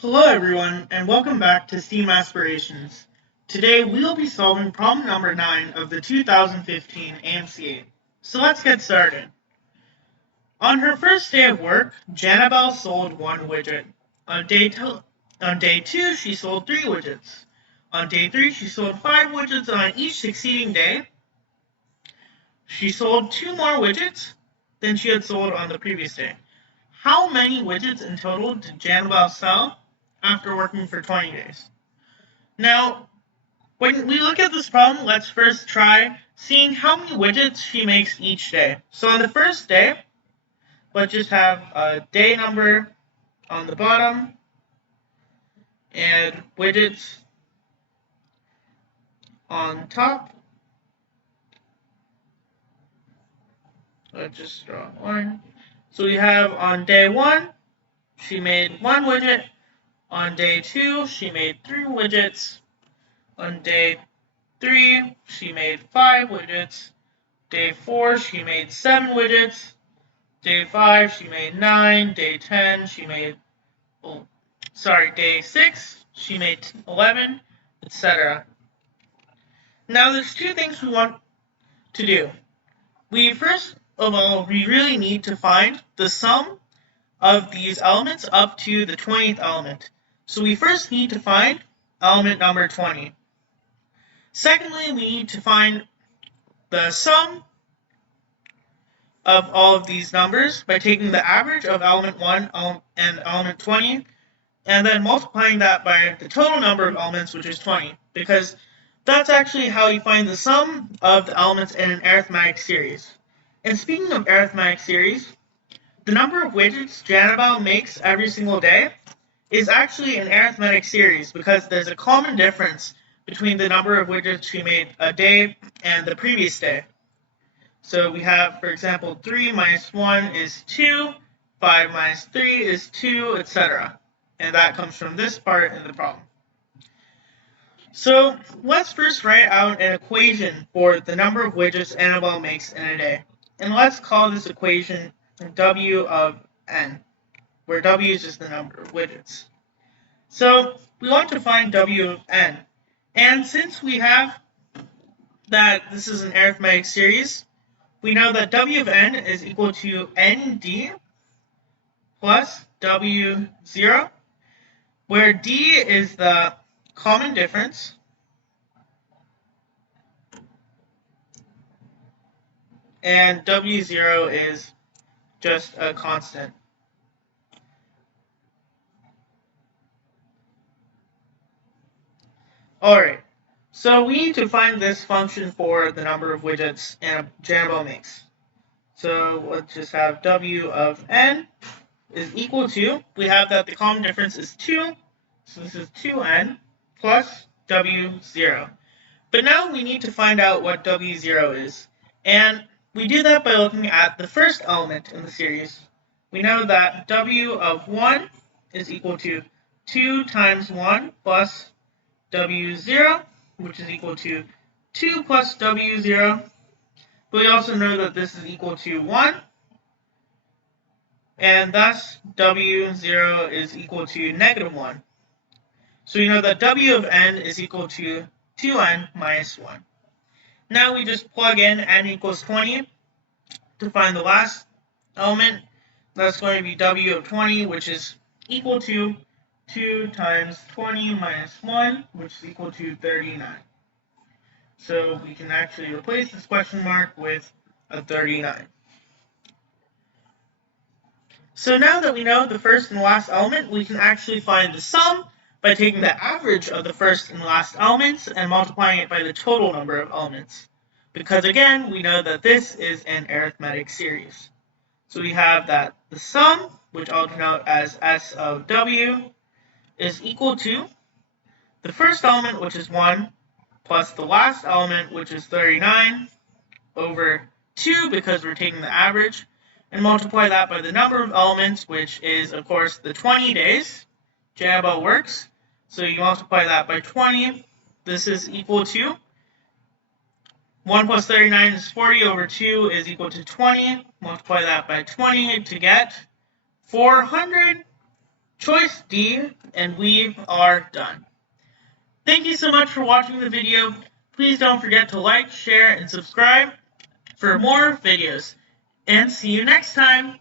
Hello everyone, and welcome back to STEAM Aspirations. Today we will be solving problem number 9 of the 2015 AMC. So let's get started. On her first day of work, Janabelle sold one widget. On day 2, she sold 3 widgets. On day 3, she sold 5 widgets, and on each succeeding day, she sold 2 more widgets than she had sold on the previous day. How many widgets in total did Janabelle sell after working for 20 days? Now, when we look at this problem, let's first try seeing how many widgets she makes each day. So on the first day, let's just have a day number on the bottom and widgets on top. Let's just draw a line. So we have on day 1, she made 1 widget. On day 2, she made 3 widgets. On day 3, she made 5 widgets. Day 4, she made 7 widgets. Day 5, she made 9. Day 10, she made, day 6, she made 11, etc. Now, there's 2 things we want to do. First of all, we really need to find the sum of these elements up to the 20th element. So we first need to find element number 20. Secondly, we need to find the sum of all of these numbers by taking the average of element 1 and element 20 and then multiplying that by the total number of elements, which is 20, because that's actually how you find the sum of the elements in an arithmetic series. And speaking of arithmetic series, the number of widgets Janabelle makes every single day is actually an arithmetic series because there's a common difference between the number of widgets she made a day and the previous day. So we have, for example, 3 minus 1 is 2, 5 minus 3 is 2, etc. And that comes from this part in the problem. So let's first write out an equation for the number of widgets Annabelle makes in a day. And let's call this equation W of n, where W is just the number of widgets. So we want to find W of n. And since we have that this is an arithmetic series, we know that W of n is equal to nd plus W0, where d is the common difference and W0 is just a constant. Alright, so we need to find this function for the number of widgets Janabelle makes. So let's just have W of n is equal to, we have that the common difference is 2, so this is 2n plus W0. But now we need to find out what W0 is. And we do that by looking at the first element in the series. We know that W of 1 is equal to 2 times 1 plus W0, which is equal to 2 plus W0. But we also know that this is equal to 1. And thus, W0 is equal to negative 1. So we know that W of n is equal to 2n minus 1. Now we just plug in n equals 20 to find the last element. That's going to be W of 20, which is equal to 2 times 20 minus 1, which is equal to 39. So we can actually replace this question mark with a 39. So now that we know the first and last element, we can actually find the sum by taking the average of the first and last elements and multiplying it by the total number of elements. Because again, we know that this is an arithmetic series. So we have that the sum, which I'll denote as S of W, is equal to the first element, which is 1, plus the last element, which is 39, over 2, because we're taking the average, and multiply that by the number of elements, which is, of course, the 20 days Janabelle works. So you multiply that by 20. This is equal to 1 plus 39 is 40 over 2 is equal to 20. Multiply that by 20 to get 400 Choice D, and we are done. Thank you so much for watching the video. Please don't forget to like, share, and subscribe for more videos. And see you next time!